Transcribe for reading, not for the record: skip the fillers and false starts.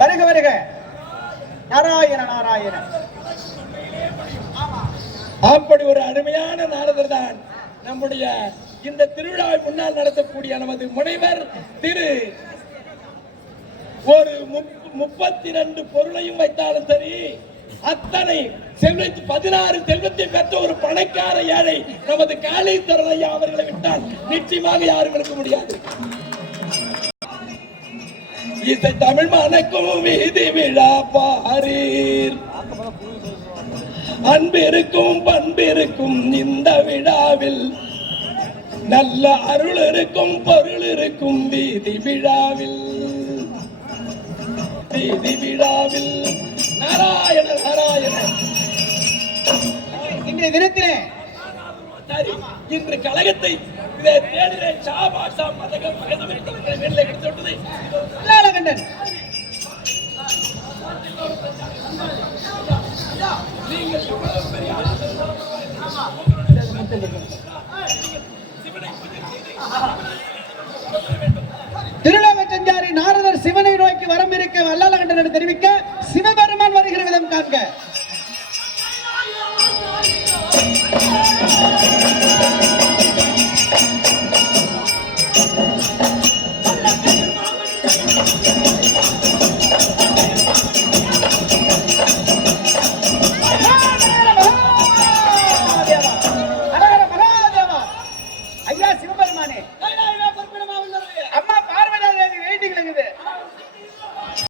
வருக வருக. நாராயண நாராயண. அப்படி ஒரு அருமையான நாரதர் தான் நம்முடைய இந்த திருவிழாவை முன்னால் நடத்தக்கூடிய நமது முனைவர் திரு. ஒரு 32 பொருளையும் வைத்தாலும் சரி, அத்தனை 16 செல்வத்தை பெற்ற ஒரு பணக்கார ஏழை நமது காளீஸ்வரன் ஐயா அவர்களை விட்டால் நிச்சயமாக யாரும் இருக்க முடியாது. இசை தமிழ் மணக்கும் வீதி விழா பாரீர், அன்பிருக்கும் பண்பிருக்கும் இந்த விழாவில், நல்ல அருள் இருக்கும் பொருள் இருக்கும் வீதி விழாவில், வீதி விழாவில். நாராயண நாராயண. இன்றைய தினத்திலே இன்று கழகத்தை தேடுகிறேன். சாபாசா மதகம் வீட்டில் கிடைத்துவிட்டது. அல்லாலகண்டன் நீங்கள் திருலோக சஞ்சாரி நாரதர் சிவனை நோக்கி வரம் இருக்க வல்லாலகண்டன் தெரிவிக்க சிவபெருமான் வருகிற விதம் காண்க.